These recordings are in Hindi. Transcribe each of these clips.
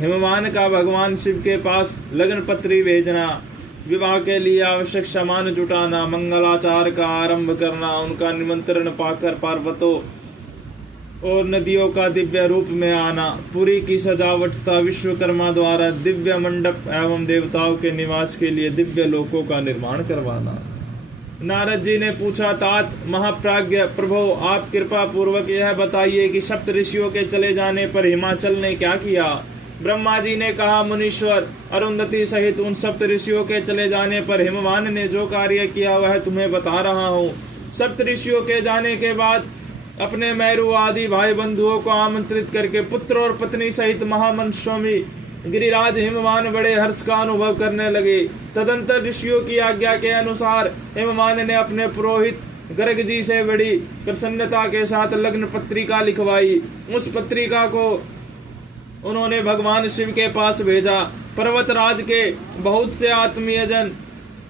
हिमवान का भगवान शिव के पास लग्न पत्री भेजना, विवाह के लिए आवश्यक सामान जुटाना, मंगलाचार का आरंभ करना, उनका निमंत्रण पाकर पर्वतों और नदियों का दिव्य रूप में आना, पुरी की सजावट तथा विश्वकर्मा द्वारा दिव्य मंडप एवं देवताओं के निवास के लिए दिव्य लोकों का निर्माण करवाना। नारद जी ने पूछा, तात महाप्राज्ञ प्रभो, आप कृपा पूर्वक यह बताइए कि सप्त ऋषियों के चले जाने पर हिमाचल ने क्या किया। ब्रह्मा जी ने कहा, मुनीश्वर, अरुंधति सहित उन सप्त ऋषियों के चले जाने पर हिमवान ने जो कार्य किया वह तुम्हें बता रहा हूँ। सप्त ऋषियों के जाने के बाद अपने मैरू आदि भाई बंधुओं को आमंत्रित करके पुत्र और पत्नी सहित महामनस्वामी गिरिराज हिमवान बड़े हर्ष का अनुभव करने लगे। तदंतर ऋषियों की आज्ञा के अनुसार हिमवान ने अपने पुरोहित गर्ग जी से बड़ी प्रसन्नता के साथ लग्न पत्रिका लिखवाई। उस पत्रिका को उन्होंने भगवान शिव के पास भेजा। पर्वतराज के बहुत से आत्मीय जन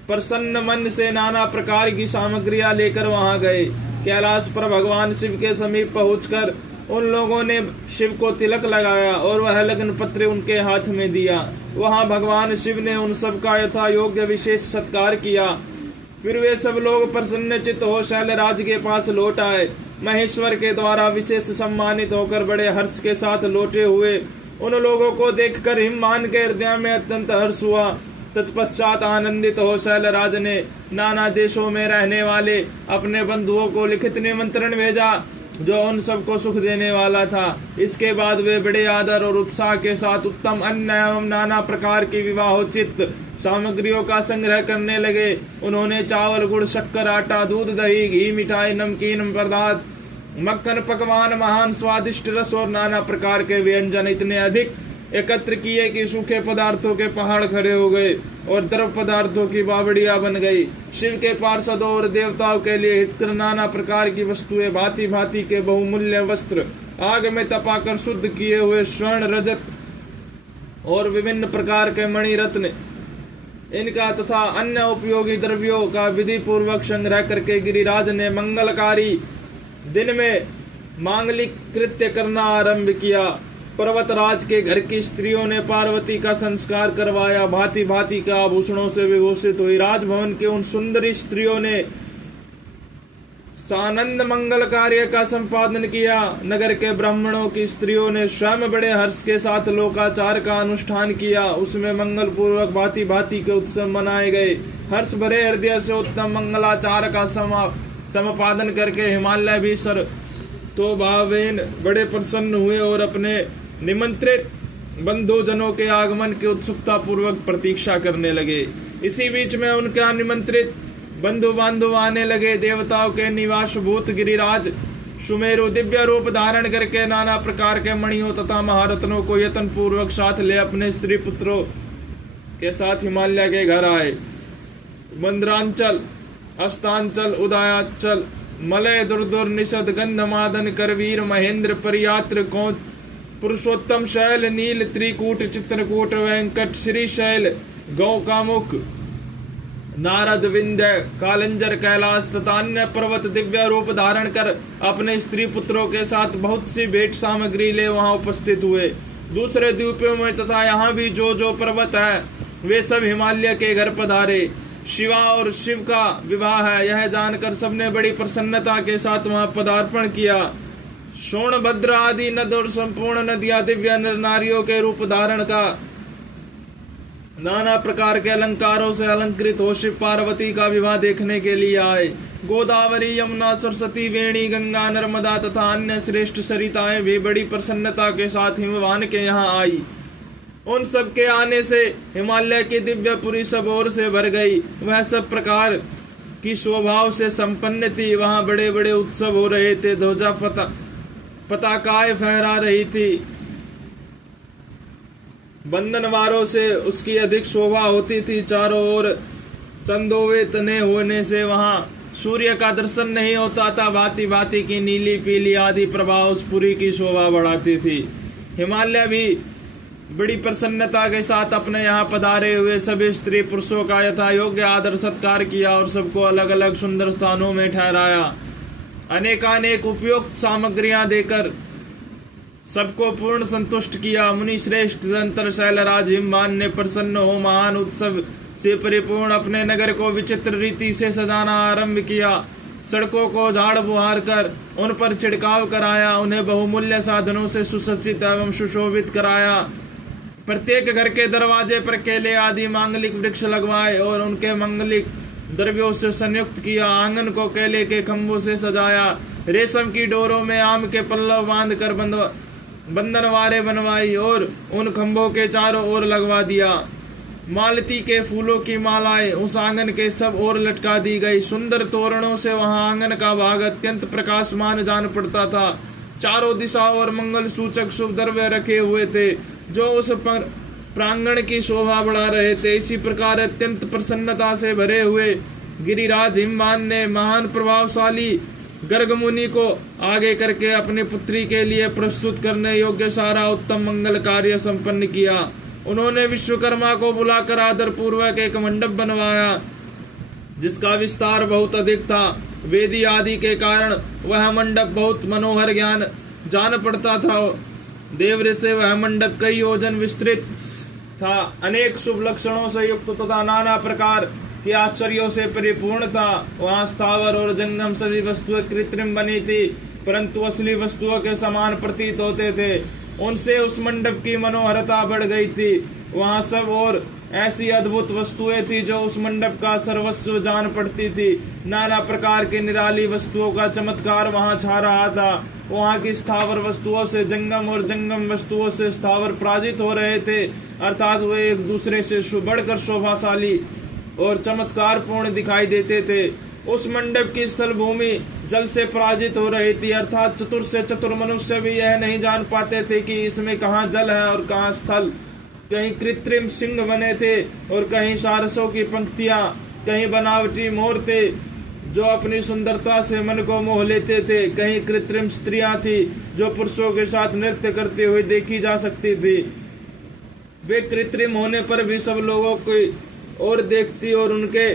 प्रसन्न मन से नाना प्रकार की सामग्रियां लेकर वहां गए। कैलाश पर भगवान शिव के समीप पहुंचकर उन लोगों ने शिव को तिलक लगाया और वह लग्न पत्र उनके हाथ में दिया। वहां भगवान शिव ने उन सब का यथा योग्य विशेष सत्कार किया। फिर वे सब लोग प्रसन्नचित्त हो शैलराज के पास लौट आए। महेश्वर के द्वारा विशेष सम्मानित होकर बड़े हर्ष के साथ लौटे हुए उन लोगों को देखकर हिमवान के हृदय में अत्यंत हर्ष हुआ। तत्पश्चात आनंदित हो शैलराज ने नाना देशों में रहने वाले अपने बंधुओं को लिखित निमंत्रण भेजा जो उन सबको सुख देने वाला था। इसके बाद वे बड़े आदर और उत्साह के साथ उत्तम अन्न एवं नाना प्रकार की विवाहोचित सामग्रियों का संग्रह करने लगे। उन्होंने चावल, गुड़, शक्कर, आटा, दूध, दही, घी, मिठाई, नमकीन पदार्थ, मक्खन, पकवान, महान स्वादिष्ट रस और नाना प्रकार के व्यंजन इतने अधिक एकत्र किए कि सूखे पदार्थों के पहाड़ खड़े हो गए और द्रव पदार्थों की बावड़ियां बन गई। शिव के पार्षदों और देवताओं के लिए हितकर नाना प्रकार की वस्तुएं, भांति भांति के बहुमूल्य वस्त्र, आग में तपाकर शुद्ध किए हुए स्वर्ण, रजत और विभिन्न प्रकार के मणि रत्न, इनका तथा अन्य उपयोगी द्रव्यों का विधि पूर्वक संग्रह करके गिरिराज ने मंगलकारी दिन में मांगलिक कृत्य करना आरंभ किया। पर्वतराज के घर की स्त्रियों ने पार्वती का संस्कार करवाया। भांति भांति के आभूषणों से विभूषित हुई राजभवन के उन सुंदरी स्त्रियों ने सानंद मंगल कार्य का संपादन किया। नगर के ब्राह्मणों की स्त्रियों ने स्वयं बड़े हर्ष के साथ लोकाचार का अनुष्ठान किया। उसमें मंगल पूर्वक भांति भांति के उत्सव मनाए गए। हर्ष भरे हृदय से उत्तम मंगलाचार का संपादन करके हिमालय भी सर तो भावेन बड़े प्रसन्न हुए और अपने निमंत्रित बंधुजनों के आगमन की उत्सुकता पूर्वक प्रतीक्षा करने लगे। इसी बीच में उनके निमंत्रित बंधु बांधव आने लगे। देवताओं के निवास भूत गिरिराज सुमेरु दिव्य रूप धारण करके नाना प्रकार के मणियों तथा महारत्नों को यत्न पूर्वक साथ ले अपने स्त्री पुत्रों के साथ हिमालय के घर आए। मंद्रांचल, अस्तांचल, उदयाचल, मलय, दुर्दुर, निषद, गंधमादन, करवीर, महेंद्र, परियात्र, कौच, पुरुषोत्तम, शैल, नील, त्रिकूट, चित्रकूट, वेंकट, श्रीशैल, गौकामुख, नारद, विंध्य, कालंजर, कैलाश तथा अन्य पर्वत दिव्य रूप धारण कर अपने स्त्री पुत्रों के साथ बहुत सी भेंट सामग्री ले वहां उपस्थित हुए। दूसरे द्वीपों में तथा यहाँ भी जो पर्वत है वे सब हिमालय के घर पधारे। शिवा और शिव का विवाह है यह जानकर सबने बड़ी प्रसन्नता के साथ वहां पदार्पण किया। सोनभद्र आदि नद और संपूर्ण नदियां दिव्य नर नारियों के रूप धारण का नाना प्रकार के अलंकारों से अलंकृत हो शिव पार्वती का विवाह देखने के लिए आए। गोदावरी, यमुना, सरस्वती, वेणी, गंगा, नर्मदा तथा अन्य श्रेष्ठ सरिताएं भी बड़ी प्रसन्नता के साथ हिमवान के यहाँ आई। उन सब के आने से हिमालय की दिव्यपुरी सब ओर से भर गई। वह सब प्रकार की स्वभाव से संपन्न थी। वहां बड़े बड़े उत्सव हो रहे थे। ध्वजा पताकाएं फहरा रही थी। बंधनवारों से उसकी अधिक शोभा होती थी। चारों ओर चंदोवे तने होने से वहां सूर्य का दर्शन नहीं होता था। भांति भांति की नीली, पीली आदि प्रभाव उस पुरी की शोभा बढ़ाती थी। हिमालय भी बड़ी प्रसन्नता के साथ अपने यहाँ पधारे हुए सभी स्त्री पुरुषों का यथा योग्य आदर सत्कार किया और सबको अलग अलग सुंदर स्थानों में ठहराया। अनेकानेक उपयुक्त सामग्रियां देकर सबको पूर्ण संतुष्ट किया। मुनि श्रेष्ठ दंतर शैलराज हिमवान ने प्रसन्न हो महान उत्सव से परिपूर्ण अपने नगर को विचित्र रीति से सजाना आरंभ किया। सड़कों को झाड़ बुहार कर उन पर छिड़काव कराया, उन्हें बहुमूल्य साधनों से सुसज्जित एवं सुशोभित कराया। प्रत्येक घर के दरवाजे पर केले आदि मांगलिक वृक्ष लगवाए और उनके मांगलिक द्रव्यों से संयुक्त किया। आंगन को केले के खंभों से सजाया, रेशम की डोरों में आम के पल्लव बांध कर बंधनवारें बनवाई और उन खंभों के चारों ओर लगवा दिया। मालती के फूलों की मालाएं उस आंगन के सब ओर लटका दी गई। सुंदर तोरणों से वहां आंगन का भाग अत्यंत प्रकाशमान जान पड़ता था। चारों दिशाओं और मंगल सूचक शुभ द्रव्य रखे हुए थे जो उस प्रांगण की शोभा बढ़ा रहे थे। इसी प्रकार अत्यंत प्रसन्नता से भरे हुए गिरिराज हिमवान ने महान प्रभावशाली गर्ग मुनि को आगे करके अपनी पुत्री के लिए प्रस्तुत करने योग्य सारा उत्तम मंगल कार्य संपन्न किया। उन्होंने विश्वकर्मा को बुलाकर आदर पूर्वक एक मंडप बनवाया जिसका विस्तार बहुत अधिक था। वेदी आदि के कारण वह मंडप बहुत मनोहर ज्ञान जान पड़ता था। देवरे से वह मंडप कई योजन विस्तृत था। अनेक शुभ लक्षणों से युक्त तथा नाना प्रकार के आश्चर्यों से परिपूर्ण था। वहाँ स्थावर और जंगम सभी वस्तुएं कृत्रिम बनी थी परंतु असली वस्तुओं के समान प्रतीत होते थे। उनसे उस मंडप की मनोहरता बढ़ गई थी। वहाँ सब और ऐसी अद्भुत वस्तुएं थी जो उस मंडप का सर्वस्व जान पड़ती थी। नाना प्रकार की निराली वस्तुओं का चमत्कार वहाँ छा रहा था। वहाँ की स्थावर वस्तुओं से जंगम और जंगम वस्तुओं से स्थावर पराजित हो रहे थे, अर्थात वे एक दूसरे से बढ़कर शोभाशाली और चमत्कार पूर्ण दिखाई देते थे। उस मंडप की स्थल भूमि जल से पराजित हो रही थी, अर्थात चतुर से चतुर मनुष्य भी यह नहीं जान पाते थे कि इसमें कहाँ जल है और कहाँ स्थल। कहीं कृत्रिम सिंह बने थे और कहीं सारसों की पंक्तियां, कहीं बनावटी मोर थे जो अपनी सुंदरता से मन को मोह लेते थे, कहीं कृत्रिम स्त्रियां थी जो पुरुषों के साथ नृत्य करते हुए देखी जा सकती थी। वे कृत्रिम होने पर भी सब लोगों की ओर देखती और उनके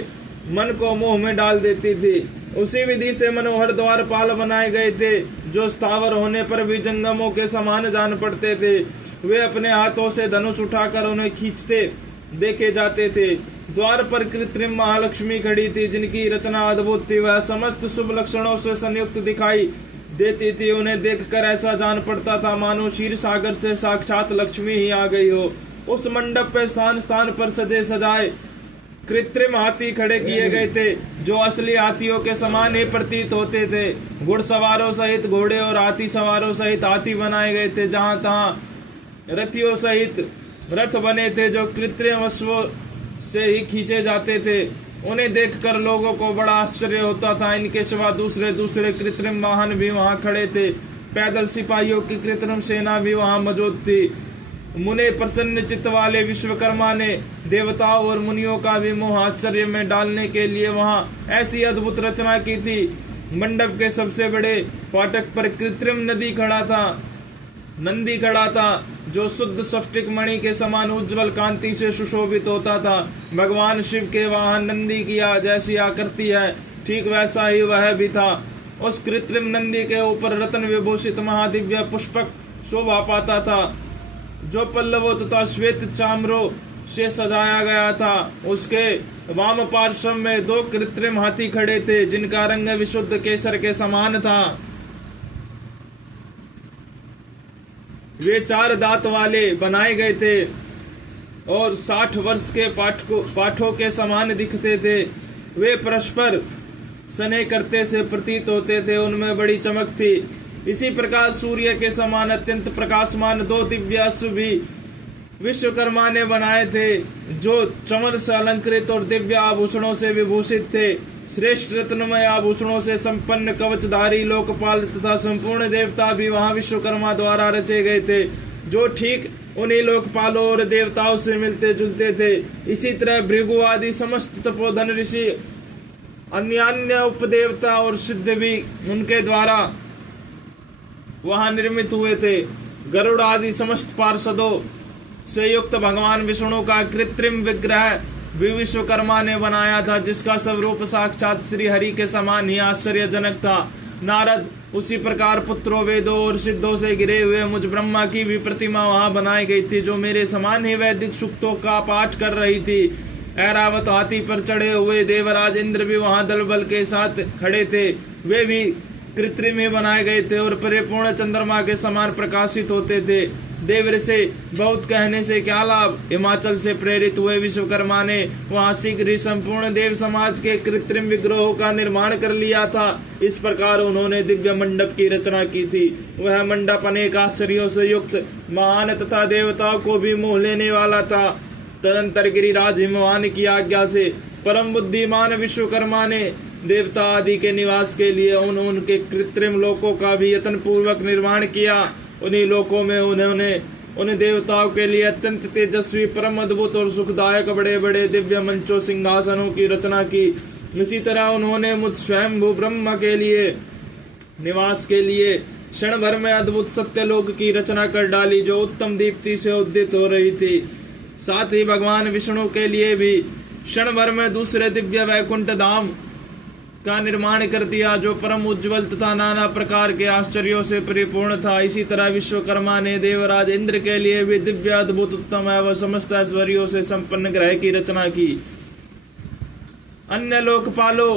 मन को मोह में डाल देती थी। उसी विधि से मनोहर द्वारपाल बनाए गए थे जो स्थावर होने पर भी जंगमों के समान जान पड़ते थे। वे अपने हाथों से धनुष उठाकर उन्हें खींचते देखे जाते थे। द्वार पर कृत्रिम महालक्ष्मी खड़ी थी जिनकी रचना अद्भुत थी। वह समस्त शुभ लक्षणों से संयुक्त दिखाई देती थी। उन्हें देखकर ऐसा जान पड़ता था मानो क्षीर सागर से साक्षात लक्ष्मी ही आ गई हो। उस मंडप पे स्थान स्थान पर सजे सजाए कृत्रिम हाथी खड़े किए गए थे जो असली हाथियों के समान ही प्रतीत होते थे। घुड़सवारों सहित घोड़े और हाथी सवारों सहित हाथी बनाए गए थे। जहां तहां रथियों सहित रथ बने थे जो कृत्रिम वस्तुओं से ही खींचे जाते थे। उन्हें देखकर लोगों को बड़ा आश्चर्य होता था। इनके सिवा दूसरे दूसरे कृत्रिम वाहन भी वहां खड़े थे। पैदल सिपाहियों की कृत्रिम सेना भी वहां मौजूद थी। मुने प्रसन्न चित्त वाले विश्वकर्मा ने देवताओं और मुनियों का भी मोह आश्चर्य में डालने के लिए वहां ऐसी अद्भुत रचना की थी। मंडप के सबसे बड़े फाटक पर कृत्रिम नंदी खड़ा था जो शुद्ध स्फटिक मणि के समान उज्जवल कांति से सुशोभित होता था। भगवान शिव के वाहन नंदी की जैसी आकृति है ठीक वैसा ही वह भी था। उस कृत्रिम नंदी के ऊपर रत्न विभूषित महादिव्य पुष्पक शोभा पाता था जो पल्लवों तथा श्वेत चामरों से सजाया गया था। उसके वाम पार्श्व में 2 कृत्रिम हाथी खड़े थे जिनका रंग विशुद्ध केसर के समान था। वे 4 दांत वाले बनाए गए थे और 60 वर्ष के पाठों के समान दिखते थे। वे परस्पर स्नेह करते से प्रतीत होते थे। उनमें बड़ी चमक थी। इसी प्रकार सूर्य के समान अत्यंत प्रकाशमान 2 दिव्य अश्व भी विश्वकर्मा ने बनाए थे जो चमर से अलंकृत और दिव्य आभूषणों से विभूषित थे। श्रेष्ठ रत्नमय आभूषणों से संपन्न कवचधारी लोकपाल तथा संपूर्ण देवता भी वहां विश्वकर्मा द्वारा रचे गए थे जो ठीक उन्हीं लोकपालों और देवताओं से मिलते जुलते थे। इसी तरह भृगु आदि समस्त तपोधन ऋषि अन्य उपदेवता और सिद्ध भी उनके द्वारा वहां निर्मित हुए थे। गरुड़ आदि समस्त पार्षदों से युक्त भगवान विष्णु का कृत्रिम विग्रह भी विश्वकर्मा ने बनाया था जिसका स्वरूप साक्षात श्री हरि के समान ही आश्चर्यजनक था। नारद उसी प्रकार पुत्रों, वेदों और सिद्धों से घिरे हुए मुझ ब्रह्मा की भी प्रतिमा वहां बनाई गई थी, जो मेरे समान ही वैदिक सूक्तों का पाठ कर रही थी। ऐरावत हाथी पर चढ़े हुए देवराज इंद्र भी वहां दल बल के साथ खड़े थे। वे भी कृत्रिम ही बनाए गए थे और परिपूर्ण चंद्रमा के समान प्रकाशित होते थे। देवर से बहुत कहने से क्या लाभ, हिमाचल से प्रेरित हुए विश्वकर्मा ने वहां शीघ्र ही संपूर्ण देव समाज के कृत्रिम विग्रहों का निर्माण कर लिया था। इस प्रकार उन्होंने दिव्य मंडप की रचना की थी। वह मंडप अनेक आश्चर्यों से युक्त, महान तथा देवताओं को भी मोह लेने वाला था। तदंतर गिरिराज हिमवान की आज्ञा से परम बुद्धिमान विश्वकर्मा ने देवता आदि के निवास के लिए उनके कृत्रिम लोकों का भी यत्न पूर्वक निर्माण किया। उन्हीं लोकों में उन्होंने उन देवताओं के लिए अत्यंत तेजस्वी, परम अद्भुत और सुखदायक बड़े बड़े दिव्य मंचों, सिंहासनों की रचना की। इसी तरह उन्होंने मुझ स्वयंभू ब्रह्म के लिए निवास के लिए क्षण भर में अद्भुत सत्यलोक की रचना कर डाली, जो उत्तम दीप्ति से उद्दित हो रही थी। साथ ही भगवान विष्णु के लिए भी क्षण भर में दूसरे दिव्य वैकुंठ धाम का निर्माण कर दिया, जो परम उज्ज्वल तथा नाना प्रकार के आश्चर्यों से परिपूर्ण था। इसी तरह विश्वकर्मा ने देवराज इंद्र के लिए भी दिव्य, अद्भुत, उत्तम एवं समस्त ऐश्वर्यों से संपन्न ग्रह की रचना की। अन्य लोकपालों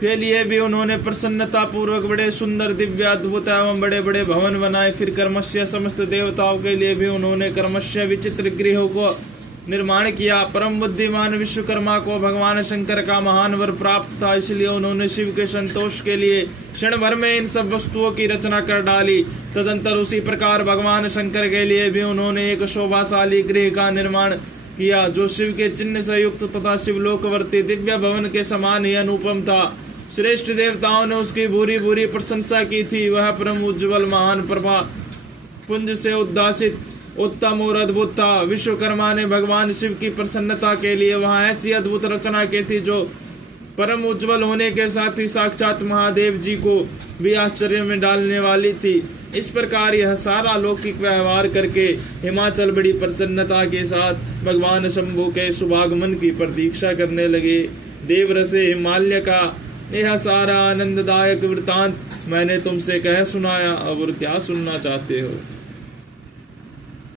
के लिए भी उन्होंने प्रसन्नता पूर्वक बड़े सुंदर, दिव्य, अद्भुत एवं बड़े बड़े भवन बनाए। फिर कर्मश्य समस्त देवताओं के लिए भी उन्होंने कर्मश्य विचित्र गृहों को निर्माण किया। परम बुद्धिमान विश्वकर्मा को भगवान शंकर का महान वर प्राप्त था, इसलिए उन्होंने शिव के संतोष के लिए क्षण भर में इन सब वस्तुओं की रचना कर डाली। तदंतर उसी प्रकार भगवान शंकर के लिए भी उन्होंने एक शोभाशाली गृह का निर्माण किया, जो शिव के चिन्ह से युक्त तथा शिवलोकवर्ती दिव्य भवन के समान ही अनुपम था। श्रेष्ठ देवताओं ने उसकी भूरी भूरी प्रशंसा की थी। वह परम उज्ज्वल, महान, प्रभा पुंज से उद्दासित, उत्तम और अद्भुत था। विश्वकर्मा ने भगवान शिव की प्रसन्नता के लिए वहां ऐसी अद्भुत रचना की थी, जो परम उज्ज्वल होने के साथ ही साक्षात महादेव जी को भी आश्चर्य में डालने वाली थी। इस प्रकार यह सारा लौकिक व्यवहार करके हिमाचल बड़ी प्रसन्नता के साथ भगवान शंभु के शुभागमन की प्रतीक्षा करने लगे। देवरसे हिमालय का यह सारा आनंददायक वृतांत मैंने तुमसे कह सुनाया। अब और क्या सुनना चाहते हो।